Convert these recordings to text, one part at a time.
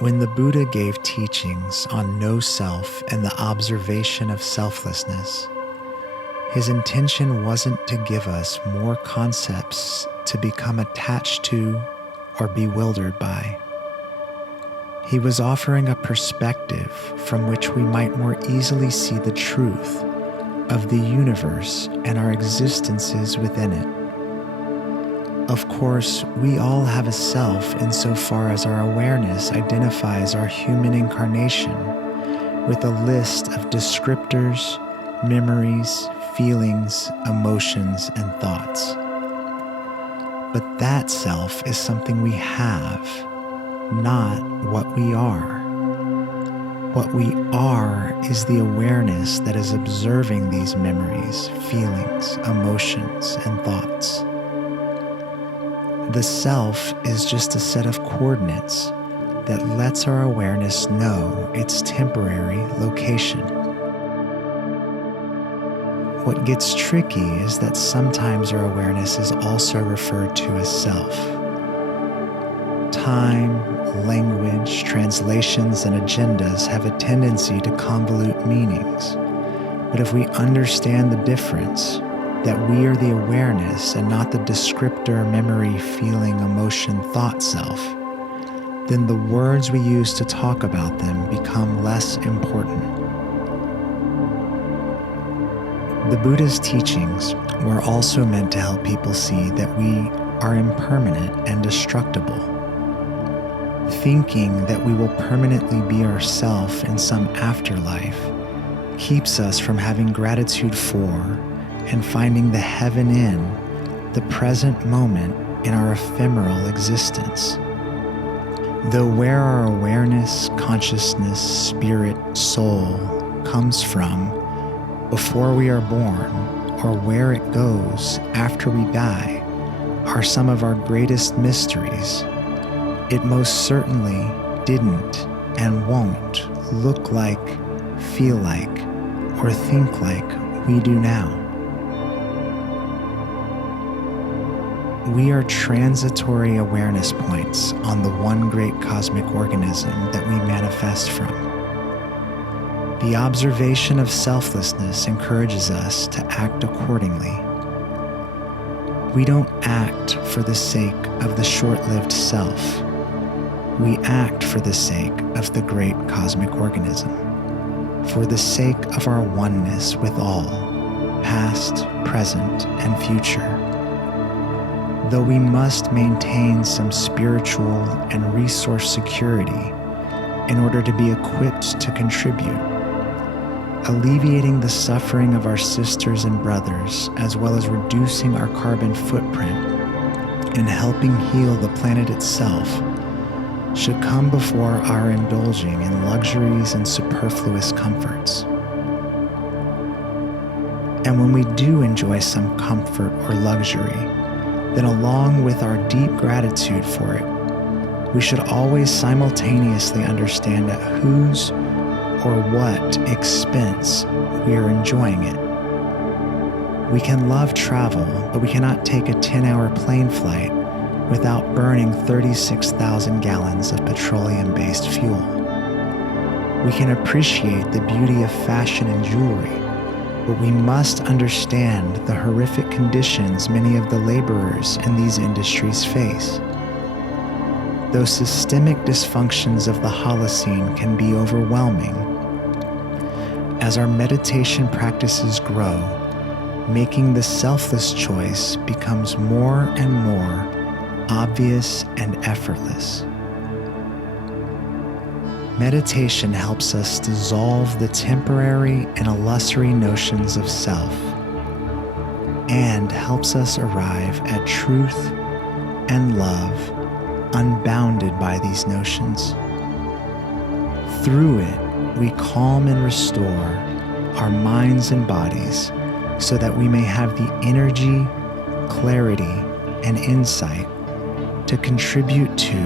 When the Buddha gave teachings on no self and the observation of selflessness, his intention wasn't to give us more concepts to become attached to or bewildered by. He was offering a perspective from which we might more easily see the truth of the universe and our existences within it. Of course, we all have a self insofar as our awareness identifies our human incarnation with a list of descriptors, memories, feelings, emotions, and thoughts. But that self is something we have, not what we are. What we are is the awareness that is observing these memories, feelings, emotions, and thoughts. The self is just a set of coordinates that lets our awareness know its temporary location. What gets tricky is that sometimes our awareness is also referred to as self. Time, language, translations, and agendas have a tendency to convolute meanings. But if we understand the difference, that we are the awareness and not the descriptor, memory, feeling, emotion, thought self, then the words we use to talk about them become less important. The Buddha's teachings were also meant to help people see that we are impermanent and destructible. Thinking that we will permanently be ourself in some afterlife keeps us from having gratitude for and finding the heaven in the present moment in our ephemeral existence. Though where our awareness, consciousness, spirit, soul comes from before we are born, or where it goes after we die, are some of our greatest mysteries, it most certainly didn't and won't look like, feel like, or think like we do now. We are transitory awareness points on the one great cosmic organism that we manifest from. The observation of selflessness encourages us to act accordingly. We don't act for the sake of the short-lived self. We act for the sake of the great cosmic organism, for the sake of our oneness with all, past, present, and future. Though we must maintain some spiritual and resource security in order to be equipped to contribute, alleviating the suffering of our sisters and brothers, as well as reducing our carbon footprint and helping heal the planet itself, should come before our indulging in luxuries and superfluous comforts. And when we do enjoy some comfort or luxury, then along with our deep gratitude for it, we should always simultaneously understand at whose or what expense we are enjoying it. We can love travel, but we cannot take a 10-hour plane flight without burning 36,000 gallons of petroleum-based fuel. We can appreciate the beauty of fashion and jewelry, but we must understand the horrific conditions many of the laborers in these industries face. Though systemic dysfunctions of the Holocene can be overwhelming, as our meditation practices grow, making the selfless choice becomes more and more obvious and effortless. Meditation helps us dissolve the temporary and illusory notions of self and helps us arrive at truth and love unbounded by these notions. Through it, we calm and restore our minds and bodies so that we may have the energy, clarity, and insight to contribute to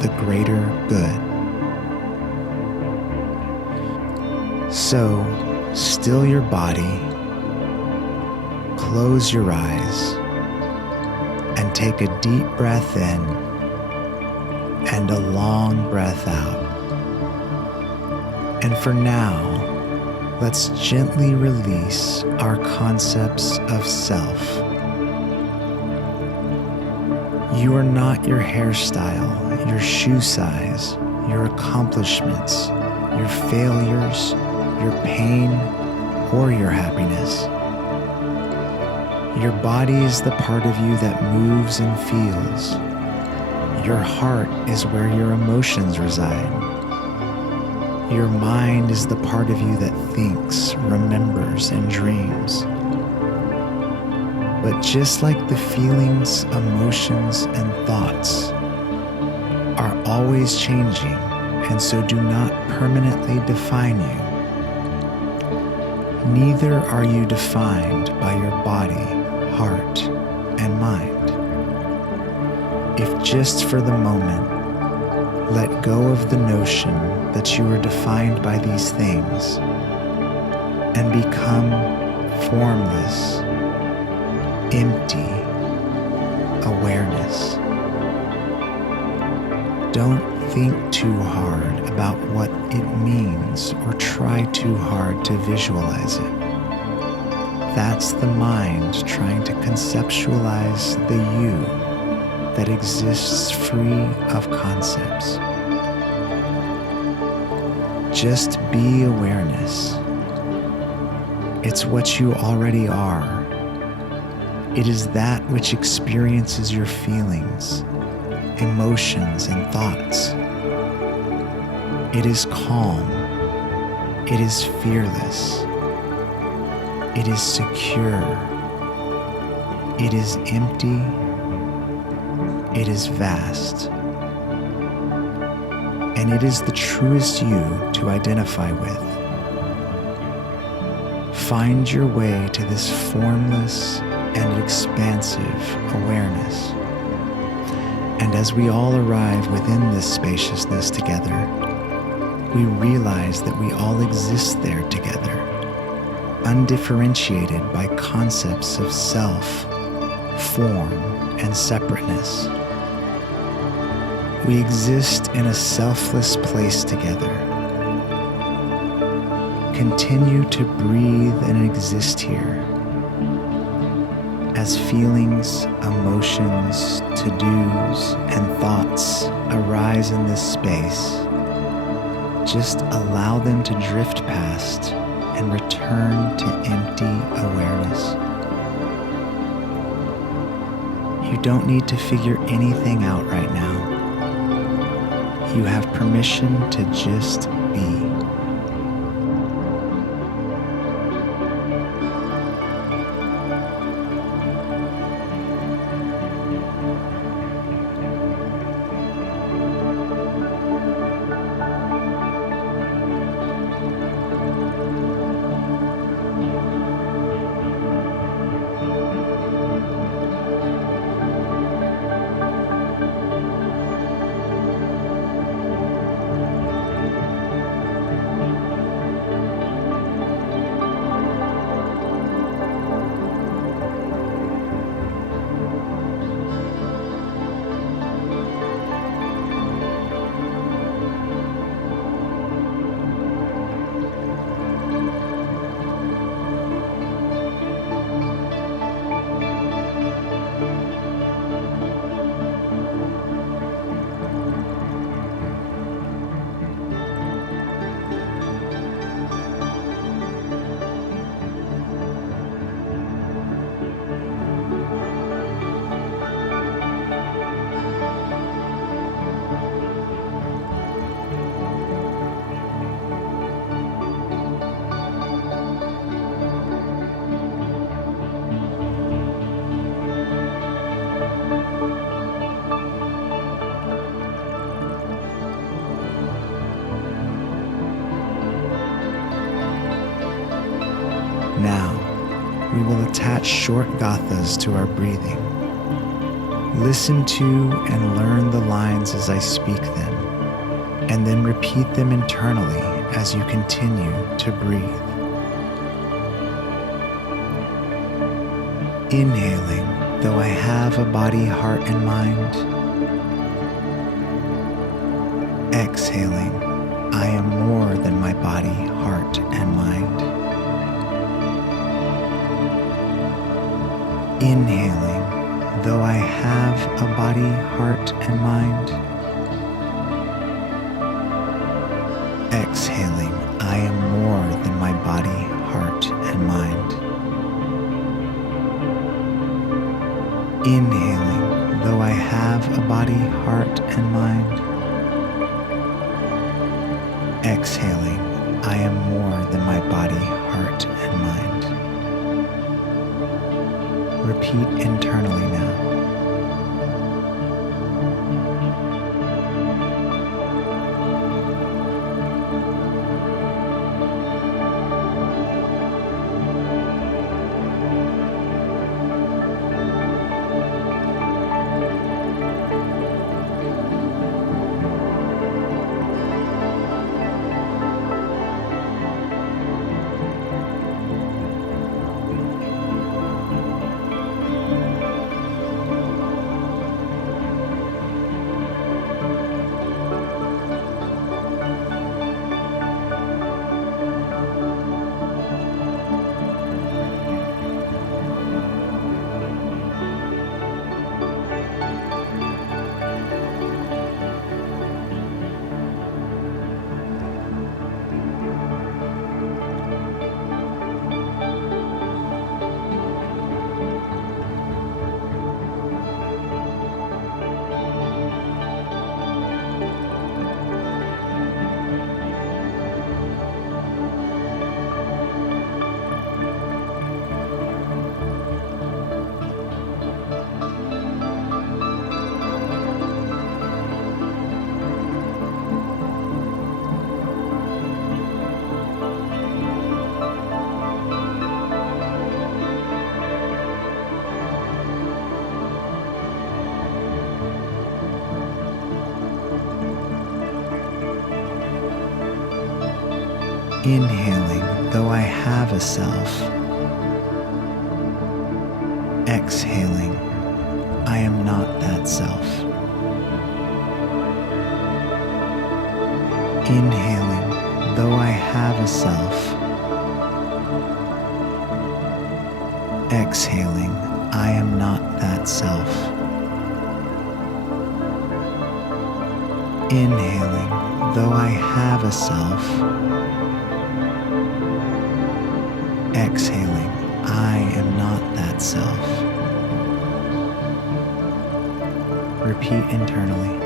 the greater good. So, still your body, close your eyes, and take a deep breath in and a long breath out. And for now, let's gently release our concepts of self. You are not your hairstyle, your shoe size, your accomplishments, your failures, your pain, or your happiness. Your body is the part of you that moves and feels. Your heart is where your emotions reside. Your mind is the part of you that thinks, remembers, and dreams. But just like the feelings, emotions, and thoughts are always changing and so do not permanently define you, neither are you defined by your body, heart, and mind. If just for the moment, let go of the notion that you are defined by these things and become formless, empty awareness. Don't think too hard about what it means or try too hard to visualize it. That's the mind trying to conceptualize the you that exists free of concepts. Just be awareness. It's what you already are. It is that which experiences your feelings, emotions, and thoughts. It is calm. It is fearless. It is secure. It is empty. It is vast. And it is the truest you to identify with. Find your way to this formless and expansive awareness. And as we all arrive within this spaciousness together, we realize that we all exist there together, undifferentiated by concepts of self, form, and separateness. We exist in a selfless place together. Continue to breathe and exist here. As feelings, emotions, to-dos, and thoughts arise in this space, just allow them to drift past and return to empty awareness. You don't need to figure anything out right now. You have permission to just be. Now, we will attach short gathas to our breathing. Listen to and learn the lines as I speak them, and then repeat them internally as you continue to breathe. Inhaling, though I have a body, heart, and mind. Exhaling, I am more than my body, heart, and mind. Inhaling, though I have a body, heart, and mind. Exhaling, I am more than my body, heart, and mind. Inhaling, though I have a body, heart, and mind. Exhaling, I am more than my body, heart, and mind. Repeat internally now. Inhaling, though I have a self. Exhaling, I am not that self. Inhaling, though I have a self. Exhaling, I am not that self. Inhaling, though I have a self. Exhaling, I am not that self. Repeat internally.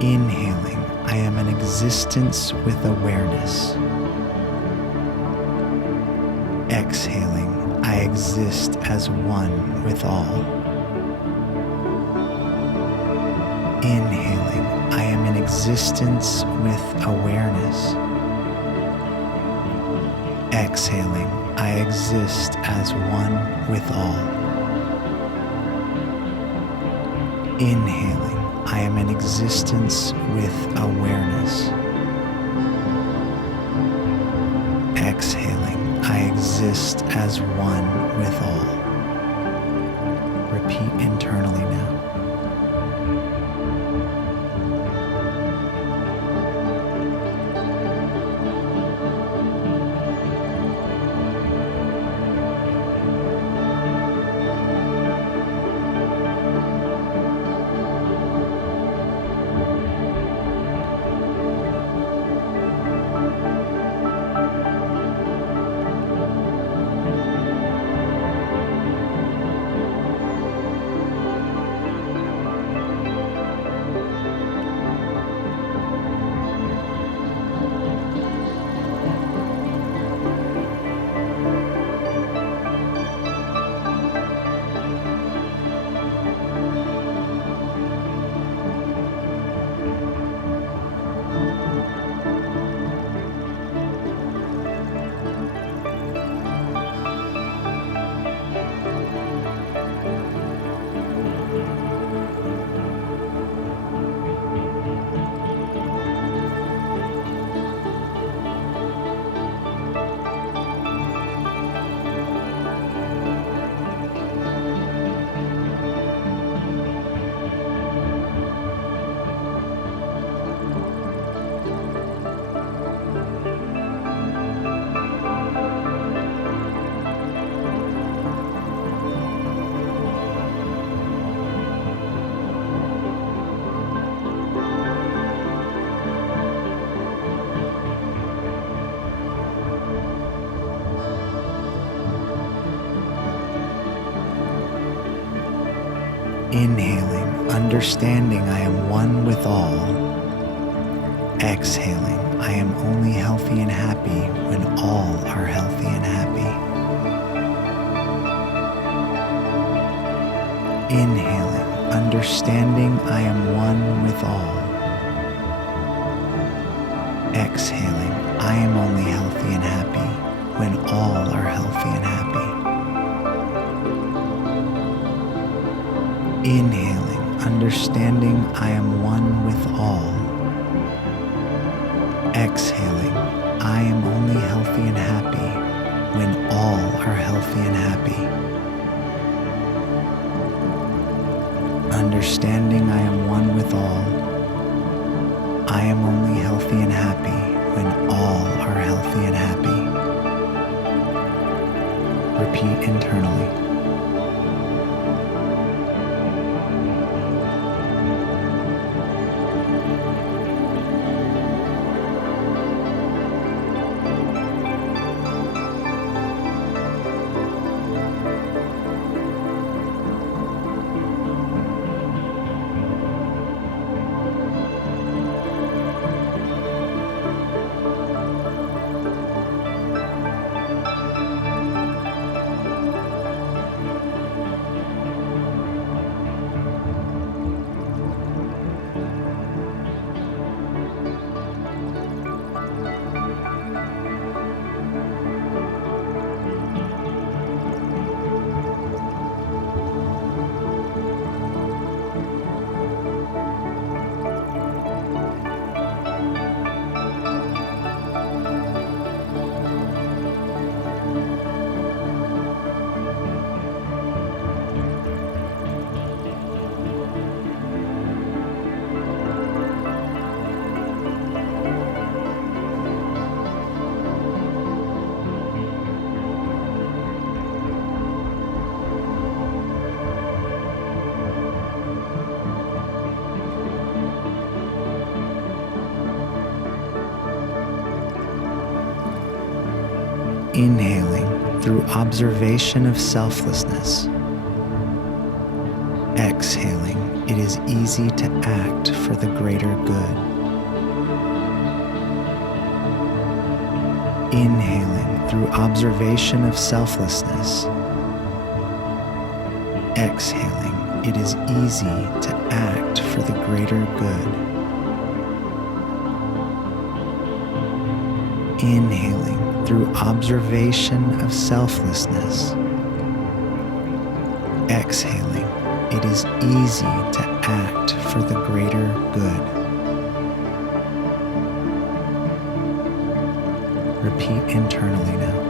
Inhaling, I am an existence with awareness. Exhaling, I exist as one with all. Inhaling, I am in existence with awareness. Exhaling, I exist as one with all. Inhaling, I am in existence with awareness. Exhaling, I exist as one with all. Repeat internally now. Inhaling, understanding I am one with all. Exhaling, I am only healthy and happy when all are healthy and happy. Inhaling, understanding I am one with all. Exhaling, I am only healthy and happy when all are healthy and happy. Inhaling, understanding I am one with all. Exhaling, I am only healthy and happy when all are healthy and happy. Understanding I am one with all. I am only healthy and happy when all are healthy and happy. Repeat internally. Inhaling through observation of selflessness. Exhaling, it is easy to act for the greater good. Inhaling through observation of selflessness. Exhaling, it is easy to act for the greater good. Inhaling through observation of selflessness. Exhaling, it is easy to act for the greater good. Repeat internally now.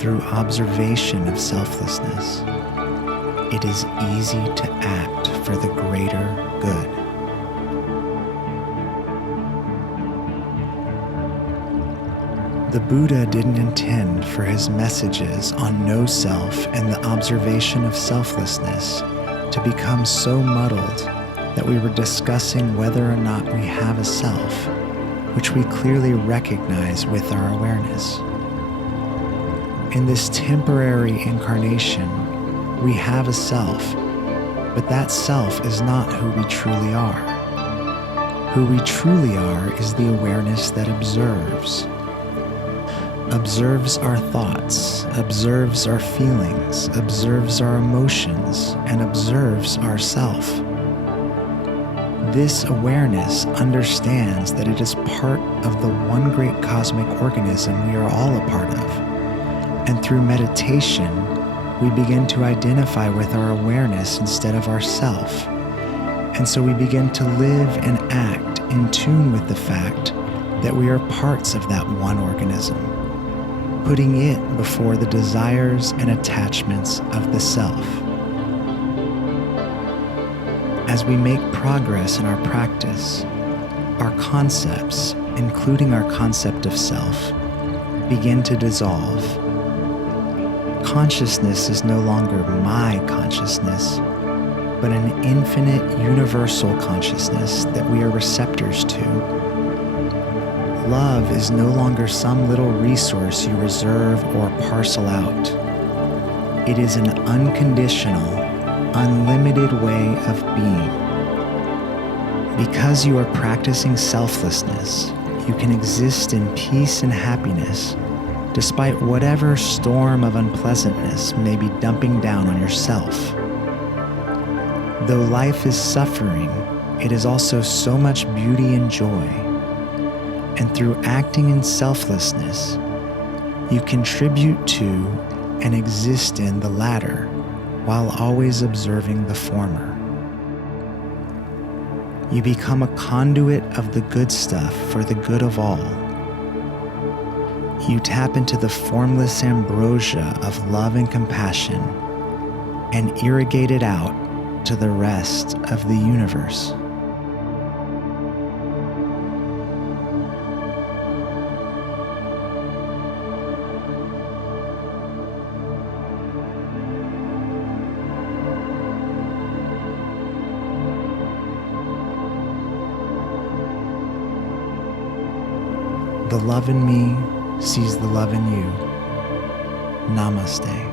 Through observation of selflessness, it is easy to act for the greater good. The Buddha didn't intend for his messages on no self and the observation of selflessness to become so muddled that we were discussing whether or not we have a self, which we clearly recognize with our awareness. In this temporary incarnation, we have a self, but that self is not who we truly are. Who we truly are is the awareness that observes. Observes our thoughts, observes our feelings, observes our emotions, and observes ourself. This awareness understands that it is part of the one great cosmic organism we are all a part of. And through meditation, we begin to identify with our awareness instead of ourself. And so we begin to live and act in tune with the fact that we are parts of that one organism, putting it before the desires and attachments of the self. As we make progress in our practice, our concepts, including our concept of self, begin to dissolve. Consciousness is no longer my consciousness, but an infinite universal consciousness that we are receptors to. Love is no longer some little resource you reserve or parcel out. It is an unconditional, unlimited way of being. Because you are practicing selflessness, you can exist in peace and happiness despite whatever storm of unpleasantness may be dumping down on yourself. Though life is suffering, it is also so much beauty and joy. And through acting in selflessness, you contribute to and exist in the latter while always observing the former. You become a conduit of the good stuff for the good of all. You tap into the formless ambrosia of love and compassion and irrigate it out to the rest of the universe. The love in me sees the love in you. Namaste.